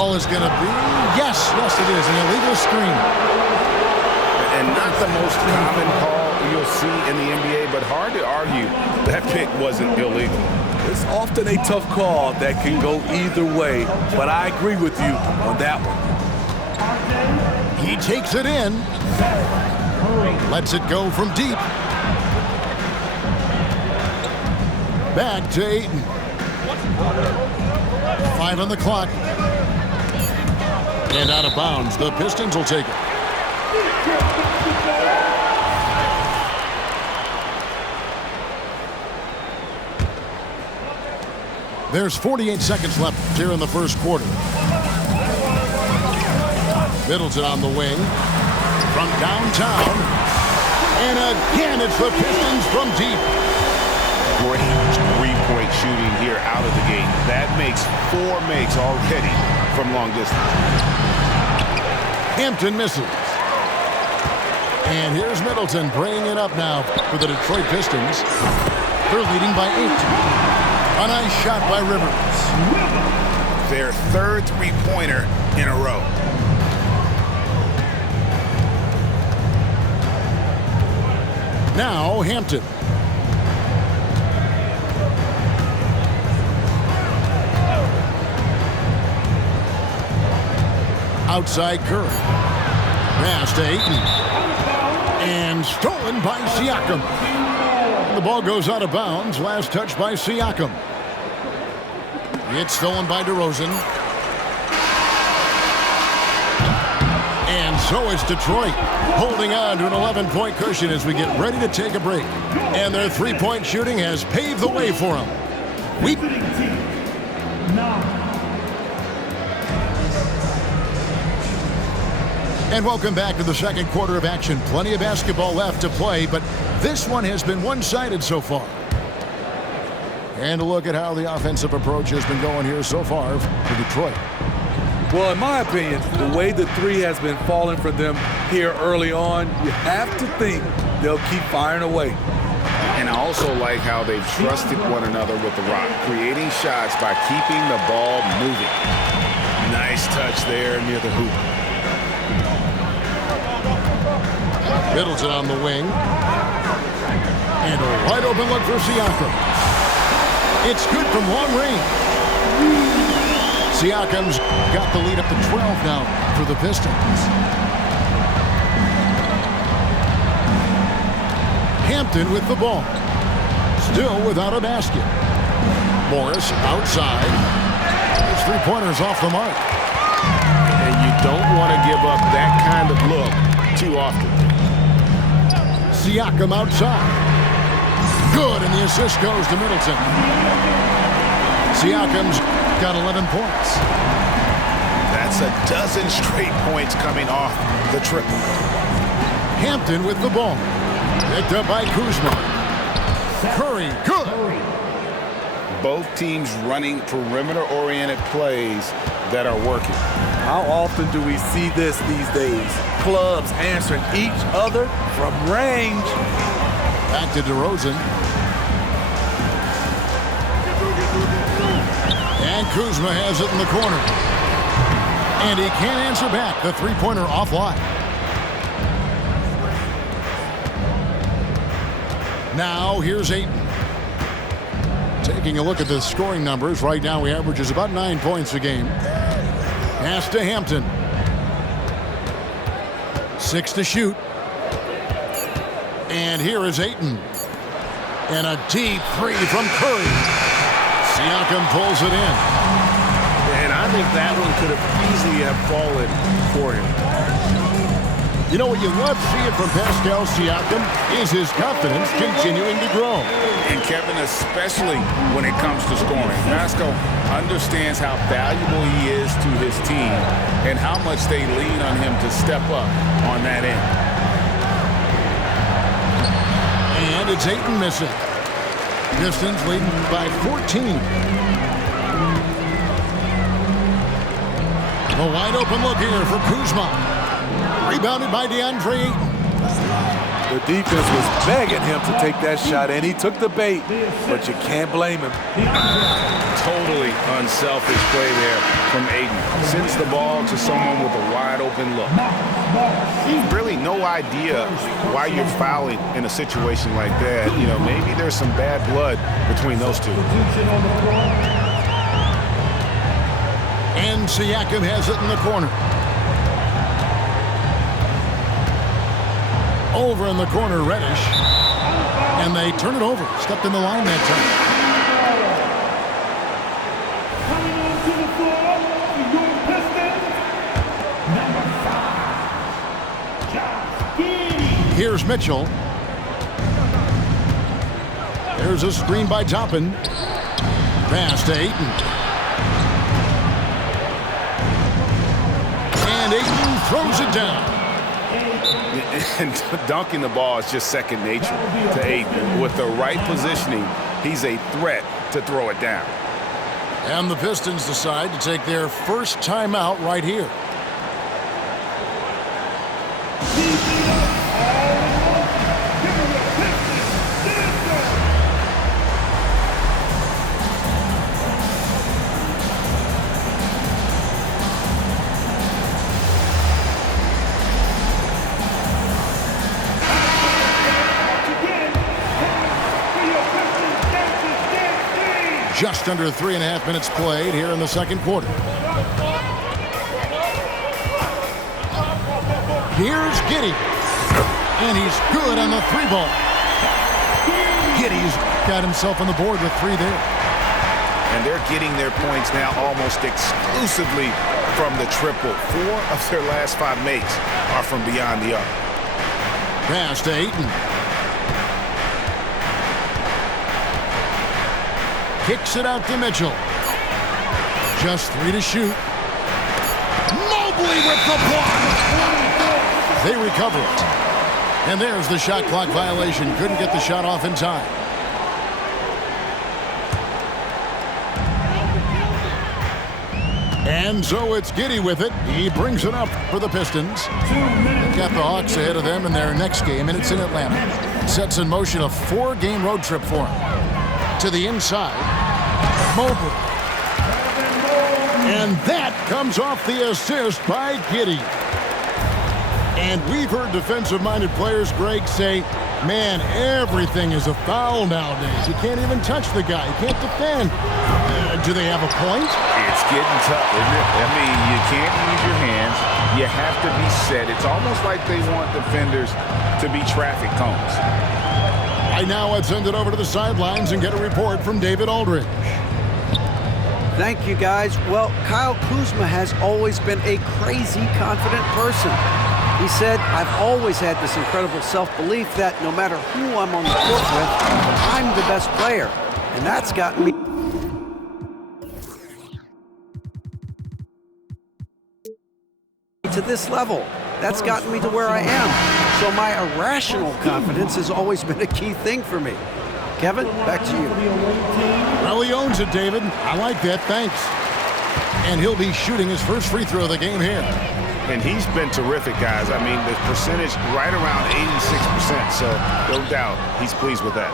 call is going to be, yes, it is, an illegal screen. And not the most common call you'll see in the NBA, but hard to argue that pick wasn't illegal. It's often a tough call that can go either way, but I agree with you on that one. He takes it in. Lets it go from deep. Back to Ayton. 5 on the clock. And out of bounds. The Pistons will take it. There's 48 seconds left here in the first quarter. Middleton on the wing. From downtown. And again, it's the Pistons from deep. Great three-point shooting here out of the gate. That makes 4 makes already from long distance. Hampton misses. And here's Middleton bringing it up now for the Detroit Pistons. They're leading by 8. A nice shot by Rivers. Their third three-pointer in a row. Now Hampton. Outside Curry. Pass to Ayton. And stolen by Siakam. The ball goes out of bounds. Last touch by Siakam. It's stolen by DeRozan. And so is Detroit, holding on to an 11-point cushion as we get ready to take a break. And their three-point shooting has paved the way for them. And welcome back to the second quarter of action. Plenty of basketball left to play, but this one has been one-sided so far. And a look at how the offensive approach has been going here so far for Detroit. Well, in my opinion, the way the three has been falling for them here early on, you have to think they'll keep firing away. And I also like how they've trusted one another with the rock, creating shots by keeping the ball moving. Nice touch there near the hoop. Middleton on the wing. And a wide open look for Siakam. It's good from long range. Siakam's got the lead up to 12 now for the Pistons. Hampton with the ball. Still without a basket. Morris outside. His three-pointer's off the mark. And you don't want to give up that kind of look too often. Siakam outside. Good, and the assist goes to Middleton. Siakam's got 11 points. That's a dozen straight points coming off the triple. Hampton with the ball. Picked up by Kuzma. Curry, good. Both teams running perimeter-oriented plays that are working. How often do we see this these days? Clubs answering each other from range. Back to DeRozan. And Kuzma has it in the corner. And he can't answer back. The three-pointer offline. Now here's Ayton. Taking a look at the scoring numbers. Right now he averages about 9 points a game. Pass to Hampton. 6 to shoot. And here is Ayton. And a deep three from Curry. Siakam pulls it in. And I think that one could have easily have fallen for him. You know what you love seeing from Pascal Siakam is his confidence continuing to grow. And Kevin, especially when it comes to scoring. Pascal understands how valuable he is to his team and how much they lean on him to step up on that end. And it's Ayton missing. Pistons leading by 14. A wide open look here for Kuzma. Rebounded by DeAndre Ayton. The defense was begging him to take that shot, and he took the bait, but you can't blame him. Totally unselfish play there from Ayton. Sends the ball to someone with a wide open look. Really no idea why you're fouling in a situation like that. You know, maybe there's some bad blood between those two. And Siakam has it in the corner. Over in the corner, Reddish. And they turn it over. Stepped in the line that time. Here's Mitchell. There's a screen by Toppin. Pass to Ayton. And Ayton throws it down. And dunking the ball is just second nature to Ayton. With the right positioning, he's a threat to throw it down. And the Pistons decide to take their first timeout right here. Just under 3.5 minutes played here in the second quarter. Here's Giddey. And he's good on the three ball. Giddey's got himself on the board with 3 there. And they're getting their points now almost exclusively from the triple. 4 of their last 5 makes are from beyond the arc. Pass to Ayton. Kicks it out to Mitchell. Just 3 to shoot. Mobley with the block. They recover it. And there's the shot clock violation. Couldn't get the shot off in time. And so it's Giddey with it. He brings it up for the Pistons. They've got the Hawks ahead of them in their next game, and it's in Atlanta. Sets in motion a 4-game road trip for him. To the inside, Mobley. And that comes off the assist by Giddey. And we've heard defensive-minded players, Greg, say, man, everything is a foul nowadays. You can't even touch the guy. You can't defend. Do they have a point? It's getting tough, isn't it? I mean, you can't use your hands. You have to be set. It's almost like they want defenders to be traffic cones. Right now, let's send it over to the sidelines and get a report from David Aldridge. Thank you, guys. Well, Kyle Kuzma has always been a crazy confident person. He said, I've always had this incredible self-belief that no matter who I'm on the court with, I'm the best player. And that's gotten me to this level. That's gotten me to where I am. So my irrational confidence has always been a key thing for me. Kevin, back to you. Well, he owns it, David. I like that. Thanks. And he'll be shooting his first free throw of the game here. And he's been terrific, guys. I mean, the percentage right around 86%, so no doubt he's pleased with that.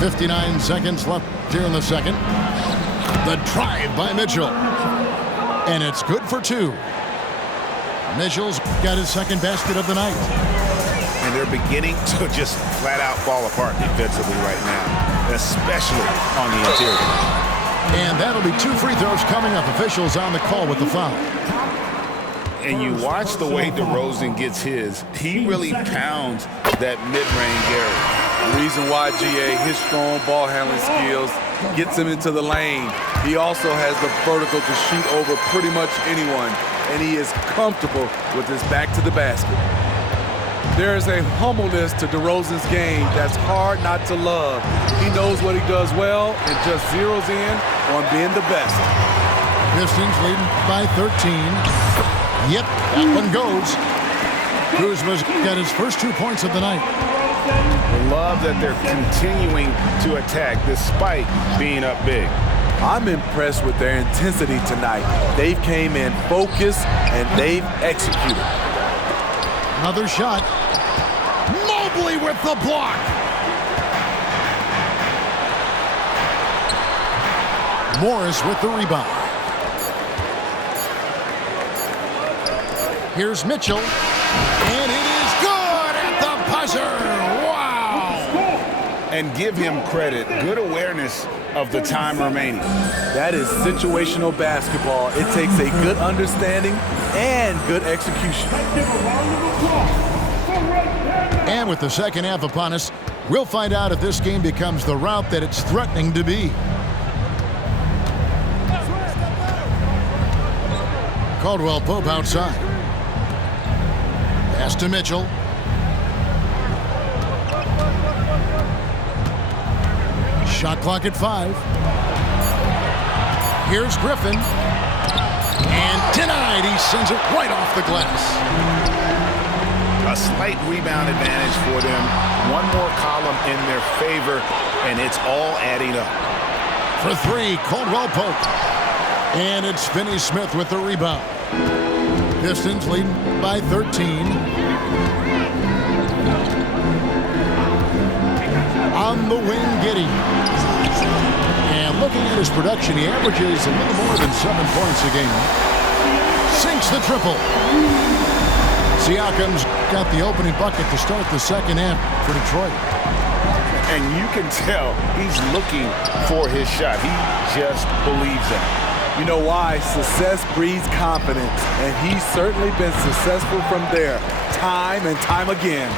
59 seconds left here in the second. The drive by Mitchell. And it's good for 2. Mitchell's got his second basket of the night. And they're beginning to just flat out fall apart defensively right now, especially on the interior. And that'll be 2 free throws coming up. Officials on the call with the foul. And you watch the way DeRozan gets his. He really pounds that mid-range area. The reason why, GA, his strong ball handling skills gets him into the lane. He also has the vertical to shoot over pretty much anyone, and he is comfortable with his back to the basket. There is a humbleness to DeRozan's game that's hard not to love. He knows what he does well and just zeroes in on being the best. Pistons leading by 13. Yep, that one goes. Kuzma's got his first 2 points of the night. I love that they're continuing to attack despite being up big. I'm impressed with their intensity tonight. They've came in focused and they've executed. Another shot. Mobley with the block. Morris with the rebound. Here's Mitchell. And it is good at the buzzer. Wow. And give him credit. Good awareness of the time remaining. That is situational basketball. It takes a good understanding and good execution. And with the second half upon us, we'll find out if this game becomes the rout that it's threatening to be. Caldwell Pope outside. Pass to Mitchell. Shot clock at 5. Here's Griffin. And denied. He sends it right off the glass. A slight rebound advantage for them. One more column in their favor, and it's all adding up. For 3, Caldwell Pope. And it's Finney Smith with the rebound. Pistons leading by 13. On the wing, Giddey. And looking at his production, he averages a little more than 7 points a game. Sinks the triple. Siakam's got the opening bucket to start the second half for Detroit. And you can tell he's looking for his shot. He just believes in it. You know why? Success breeds confidence, and he's certainly been successful from there, time and time again.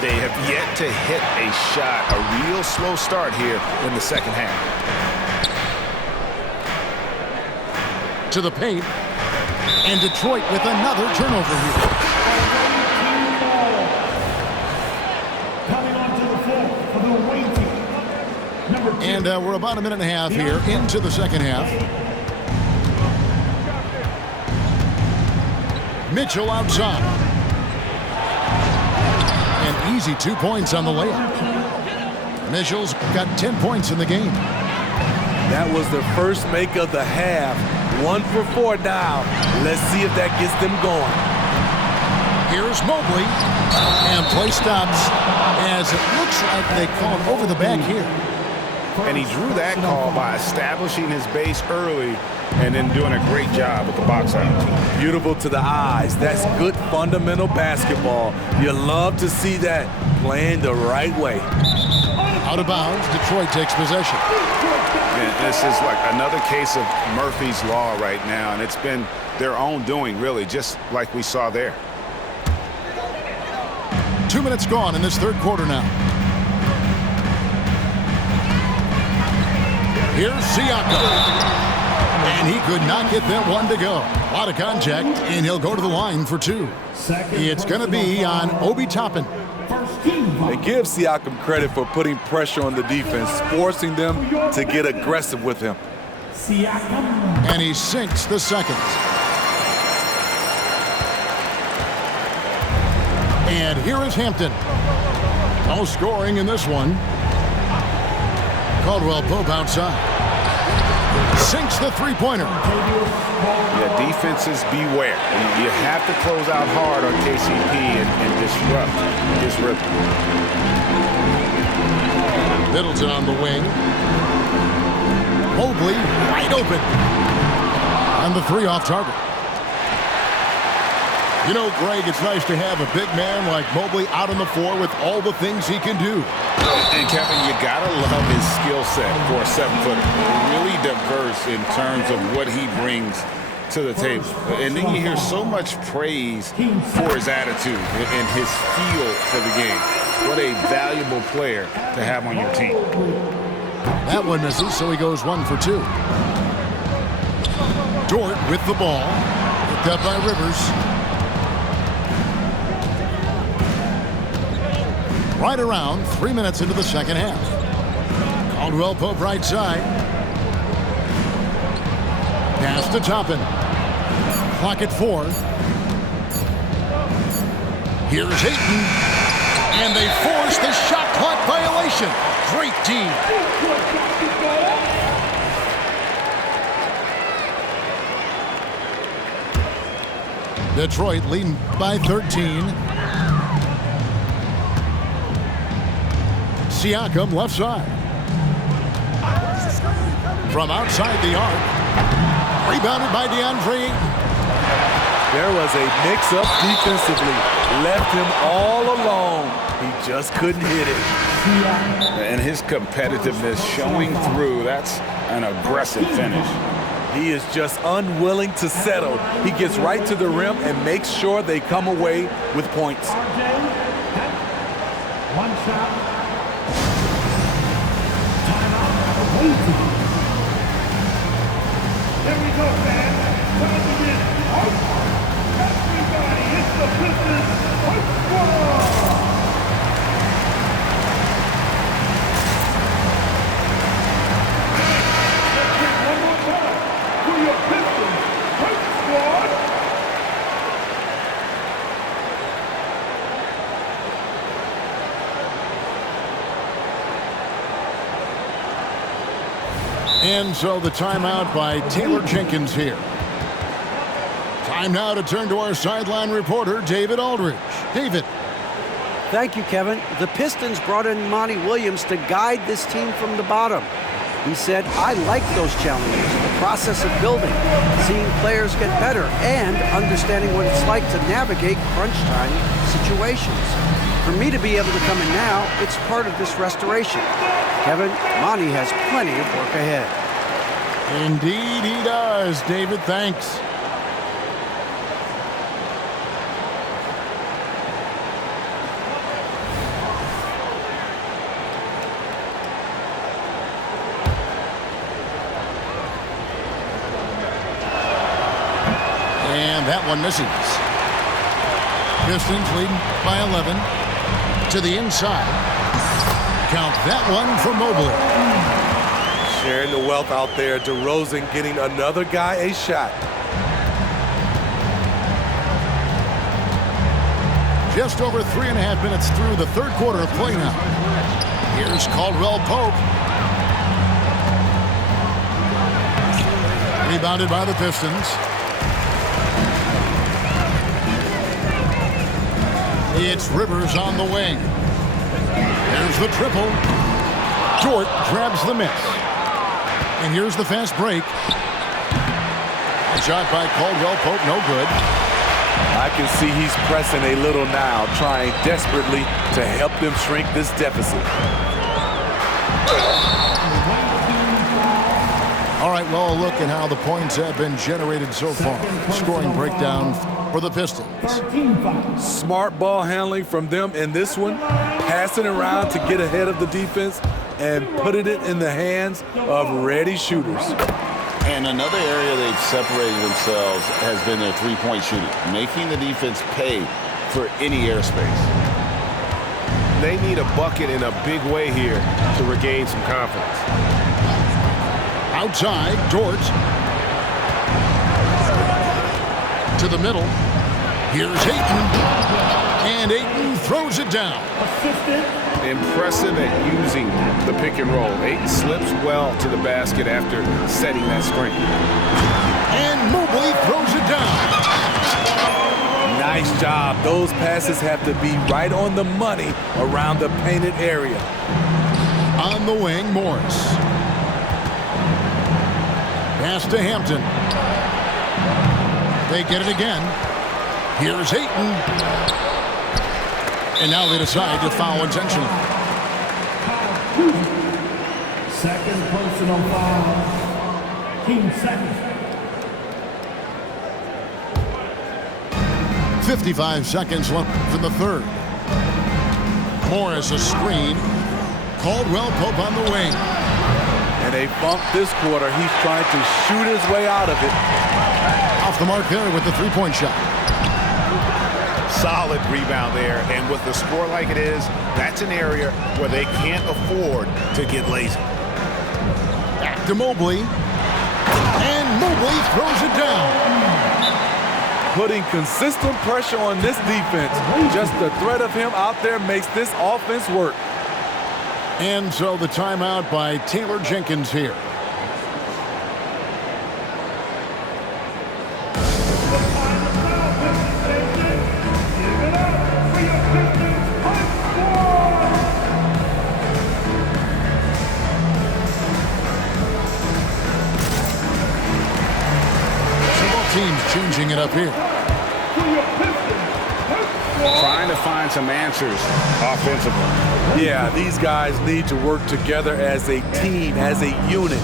They have yet to hit a shot, a real slow start here in the second half. To the paint, and Detroit with another turnover here. Coming onto the floor for the away team. And we're about a minute and a half here into the second half. Mitchell outside. An easy 2 points on the layup. Mitchell's got 10 points in the game. That was the first make of the half. 1 for 4 now. Let's see if that gets them going. Here's Mobley. And play stops as it looks like they called over the back here. And he drew that call by establishing his base early and then doing a great job with the box out. Beautiful to the eyes. That's good fundamental basketball. You love to see that playing the right way. Out of bounds, Detroit takes possession. And this is like another case of Murphy's Law right now, and it's been their own doing, really, just like we saw there. 2 minutes gone in this third quarter now. Here's Siakam. And he could not get that one to go. A lot of contact, and he'll go to the line for 2. It's going to be on Obi Toppin. They give Siakam credit for putting pressure on the defense, forcing them to get aggressive with him. And he sinks the second. And here is Hampton. No scoring in this one. Caldwell Pope outside. Sinks the three-pointer. Yeah, defenses beware. You have to close out hard on KCP and disrupt his rhythm. Middleton on the wing. Mobley wide open. And the 3 off target. You know, Greg, it's nice to have a big man like Mobley out on the floor with all the things he can do. And Kevin, you gotta love his skill set for a 7-footer. Really diverse in terms of what he brings to the table. And then you hear so much praise for his attitude and his feel for the game. What a valuable player to have on your team. That one misses, so he goes 1 for 2. Dort with the ball. Picked up by Rivers. Right around 3 minutes into the second half. Caldwell Pope right side. Pass to Toppin. Clock at 4. Here's Ayton. And they force the shot clock violation. Great team. Detroit leading by 13. Siakam left side. From outside the arc. Rebounded by DeAndre Ayton. There was a mix-up defensively. Left him all alone. He just couldn't hit it. And his competitiveness showing through. That's an aggressive finish. He is just unwilling to settle. He gets right to the rim and makes sure they come away with points. One shot. Timeout. Waiting. Here we go, fans. Time to get out. Everybody, it's the Pistons Out Squad. Let's get one more time for your Pistons Out Squad. And so the timeout by Taylor Jenkins here. Time now to turn to our sideline reporter, David Aldridge. David. Thank you, Kevin. The Pistons brought in Monty Williams to guide this team from the bottom. He said, I like those challenges, the process of building, seeing players get better, and understanding what it's like to navigate crunch time situations. For me to be able to come in now, it's part of this restoration. Kevin, Monty has plenty of work ahead. Indeed he does, David. Thanks. And that one misses. Pistons leading by 11 to the inside. Count that one for Mobley. Sharing the wealth out there. DeRozan getting another guy a shot. Just over 3.5 minutes through the third quarter of play now. Here's Caldwell Pope. Rebounded by the Pistons. It's Rivers on the wing. There's the triple. Dort grabs the miss. And here's the fast break. A shot by Caldwell Pope, no good. I can see he's pressing a little now, trying desperately to help them shrink this deficit. All right, well, a look at how the points have been generated so far. Scoring breakdown for the Pistons. Smart ball handling from them in this one, passing around to get ahead of the defense and putting it in the hands of ready shooters. And another area they've separated themselves has been their three-point shooting, making the defense pay for any airspace. They need a bucket in a big way here to regain some confidence. Outside, Dort. To the middle. Here's Ayton. And Ayton throws it down. Impressive at using the pick and roll. Ayton slips well to the basket after setting that screen. And Mobley throws it down. Nice job. Those passes have to be right on the money around the painted area. On the wing, Morris. Pass to Hampton. They get it again. Here's Ayton. And now they decide to foul intentionally. Second personal foul. Team second. 55 seconds left in the third. Morris a screen. Caldwell Pope on the wing. And they bump this quarter. He's trying to shoot his way out of it. Off the mark there with the three-point shot. Solid rebound there, and with the score like it is, that's an area where they can't afford to get lazy. Back to Mobley. And Mobley throws it down. Putting consistent pressure on this defense. Just the threat of him out there makes this offense work. And so the timeout by Taylor Jenkins here. teams changing it up here. Trying to find some answers offensively. Yeah, these guys need to work together as a team, as a unit.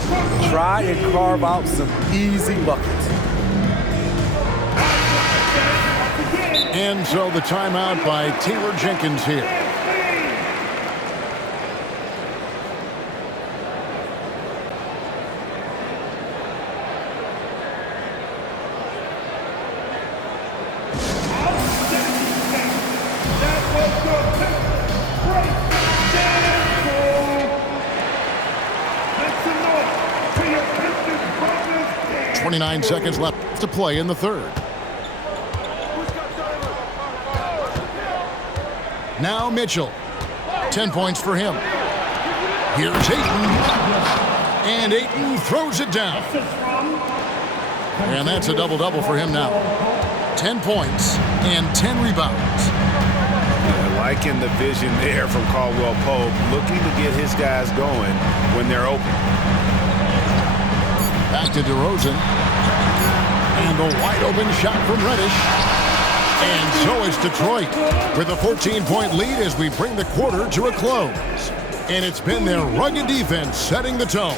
Try and carve out some easy buckets. And so the timeout by Taylor Jenkins here. That was the great That's enough for your Pistons brothers. 29 seconds left to play in the third. Now Mitchell. 10 points for him. Here's Ayton. And Ayton throws it down. And that's a double-double for him now. 10 points and 10 rebounds. Liking the vision there from Caldwell Pope, looking to get his guys going when they're open. Back to DeRozan. And the wide-open shot from Reddish. And so is Detroit with a 14-point lead as we bring the quarter to a close. And it's been their rugged defense setting the tone.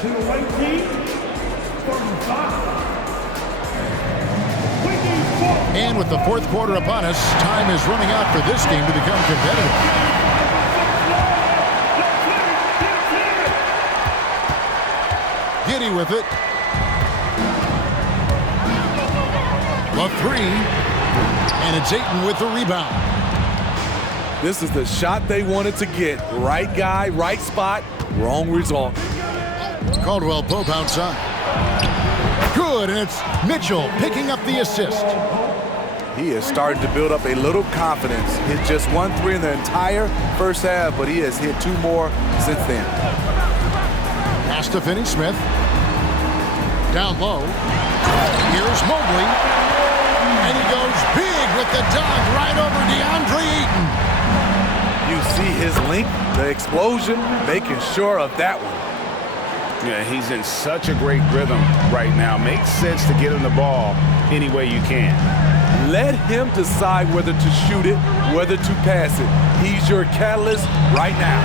And with the fourth quarter upon us, time is running out for this game to become competitive. Giddey with it. The three. And it's Ayton with the rebound. This is the shot they wanted to get. Right guy, right spot, wrong result. Caldwell Pope outside. Good, and it's Mitchell picking up the assist. He is starting to build up a little confidence. Hit just 1 3 in the entire first half, but he has hit 2 more since then. Pass to Finney-Smith. Down low. Here's Mobley. And he goes big with the dunk right over DeAndre Ayton. You see his length, the explosion, making sure of that one. Yeah, he's in such a great rhythm right now. Makes sense to get him the ball any way you can. Let him decide whether to shoot it, whether to pass it. He's your catalyst right now.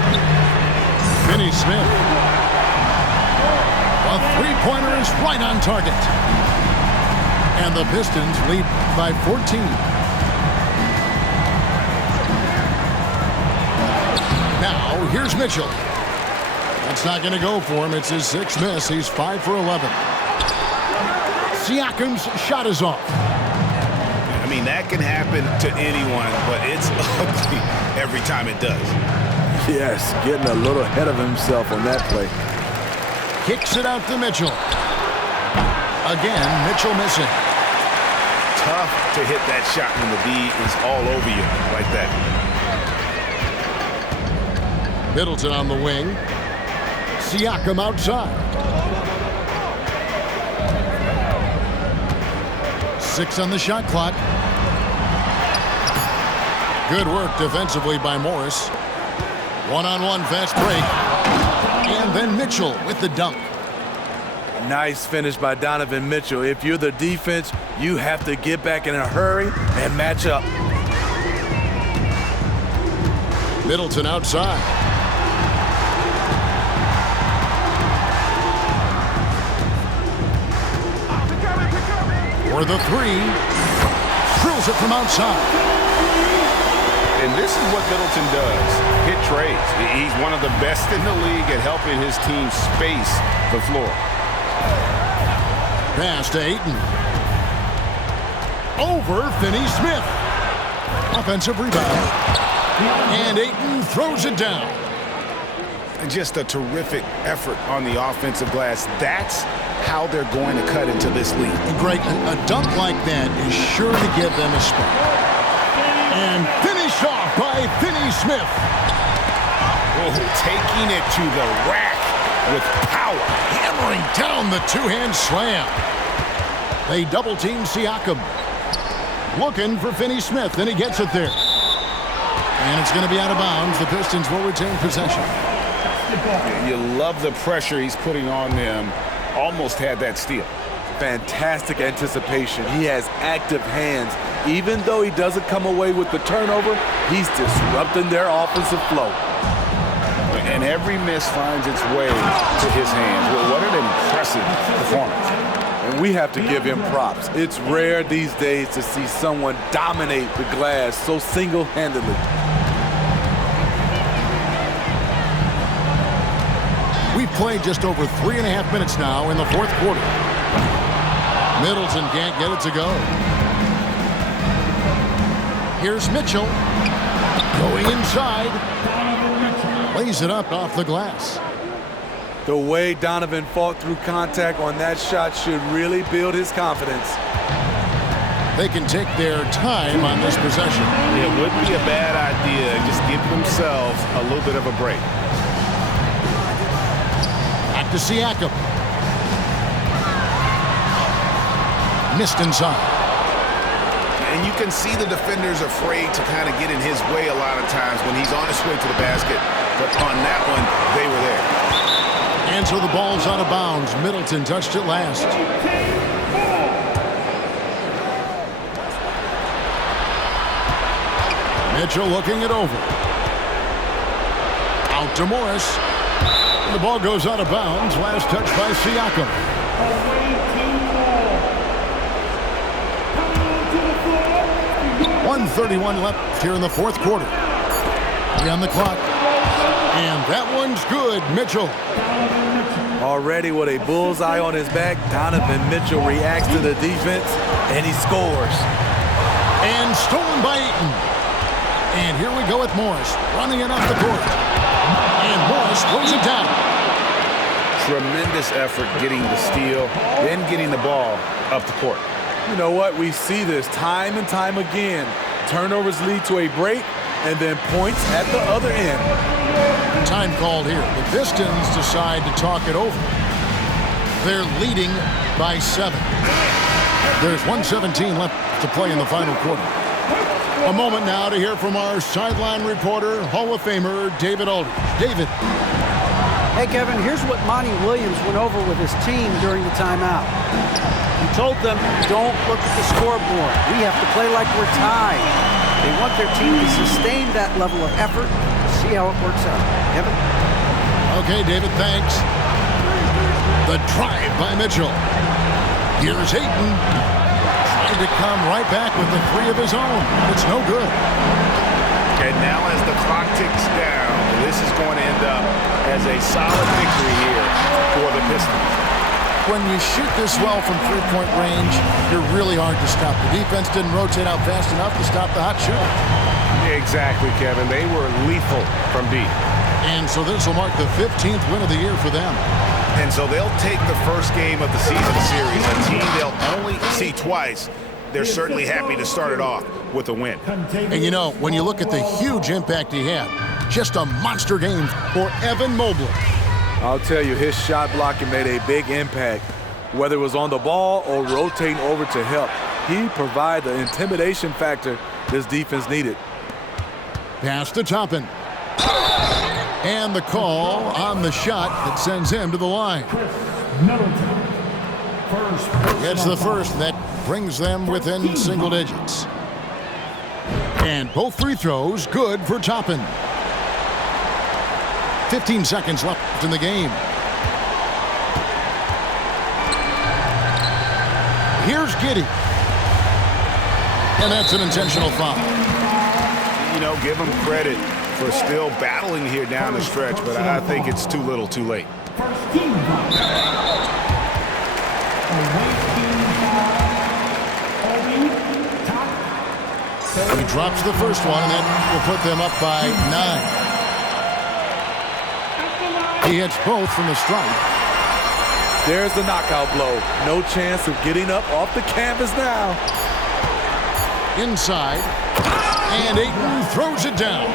Finney-Smith. A three-pointer is right on target. And the Pistons lead by 14. Now, here's Mitchell. That's not going to go for him. It's his 6th miss. He's 5 for 11. Siakam's shot is off. I mean, that can happen to anyone, but it's ugly every time it does. Yes, getting a little ahead of himself on that play. Kicks it out to Mitchell. Again, Mitchell missing. Tough to hit that shot when the D is all over you like that. Middleton on the wing. Siakam outside. 6 on the shot clock. Good work defensively by Morris. One-on-one fast break. And then Mitchell with the dunk. Nice finish by Donovan Mitchell. If you're the defense, you have to get back in a hurry and match up. Middleton outside. For the three. Drills it from outside. And this is what Middleton does. Hit trades. He's one of the best in the league at helping his team space the floor. Pass to Ayton. Over Finney-Smith. Offensive rebound. And Ayton throws it down. Just a terrific effort on the offensive glass. That's how they're going to cut into this league. And Greg, a dunk like that is sure to give them a spark. And finished off by Finney-Smith. Oh, taking it to the rack with power. Hammering down the two-hand slam. They double-team Siakam. Looking for Finney-Smith, and he gets it there. And it's going to be out of bounds. The Pistons will retain possession. You love the pressure he's putting on them. Almost had that steal. fantastic anticipation. He has active hands. Even though he doesn't come away with the turnover, he's disrupting their offensive flow. And every miss finds its way to his hands. Well, what an impressive performance. And we have to give him props. It's rare these days to see someone dominate the glass so single-handedly. We've played just over 3.5 minutes now in the fourth quarter. Middleton can't get it to go. Here's Mitchell. Going inside. Lays it up off the glass. The way Donovan fought through contact on that shot should really build his confidence. They can take their time on this possession. It wouldn't be a bad idea. Just give themselves a little bit of a break. Back to Siakam. Missed inside. And you can see the defenders afraid to kind of get in his way a lot of times when he's on his way to the basket. But on that one, they were there. And so the ball's out of bounds. Middleton touched it last. Mitchell looking it over. Out to Morris. And the ball goes out of bounds. Last touch by Siakam. 1:31 left here in the fourth quarter. 3 on the clock. And that one's good. Mitchell. Already with a bullseye on his back, Donovan Mitchell reacts to the defense, and he scores. And stolen by Ayton. And here we go with Morris running it off the court. And Morris throws it down. Tremendous effort getting the steal, then getting the ball up the court. You know what? We see this time and time again. Turnovers lead to a break, and then points at the other end. Time called here. The Pistons decide to talk it over. They're leading by 7. There's 1:17 left to play in the final quarter. A moment now to hear from our sideline reporter, Hall of Famer David Aldridge. David. Hey, Kevin, here's what Monty Williams went over with his team during the timeout. He told them, don't look at the scoreboard. We have to play like we're tied. They want their team to sustain that level of effort. See how it works out. Kevin? Okay, David, thanks. The drive by Mitchell. Here's Ayton. Trying to come right back with the 3 of his own. It's no good. And now as the clock ticks down, this is going to end up as a solid victory here for the Pistons. When you shoot this well from three-point range, you're really hard to stop. The defense didn't rotate out fast enough to stop the hot shooter. Exactly, Kevin. They were lethal from deep. And so this will mark the 15th win of the year for them. And so they'll take the first game of the season series, a team they'll only see twice. They're certainly happy to start it off with a win. And you know, when you look at the huge impact he had, just a monster game for Evan Mobley. I'll tell you, his shot blocking made a big impact. Whether it was on the ball or rotating over to help, he provided the intimidation factor this defense needed. Pass to Toppin. And the call on the shot that sends him to the line. Gets the first. That brings them within single digits. And both free throws good for Toppin. 15 seconds left in the game. Here's Giddey. And that's an intentional foul. You know, give him credit for still battling here down the stretch, but I think it's too little too late. He drops the first one, and that will put them up by 9. He hits both from the stripe. There's the knockout blow. No chance of getting up off the canvas now. Inside. And Ayton throws it down.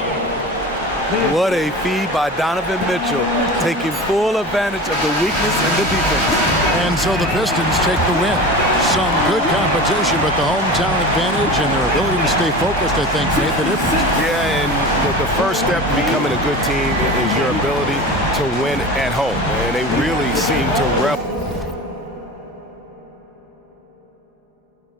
What a feed by Donovan Mitchell, taking full advantage of the weakness in the defense. And so the Pistons take the win. Some good competition, but the hometown advantage and their ability to stay focused, I think, made the difference. Yeah, and the first step to becoming a good team is your ability to win at home. And they really seem to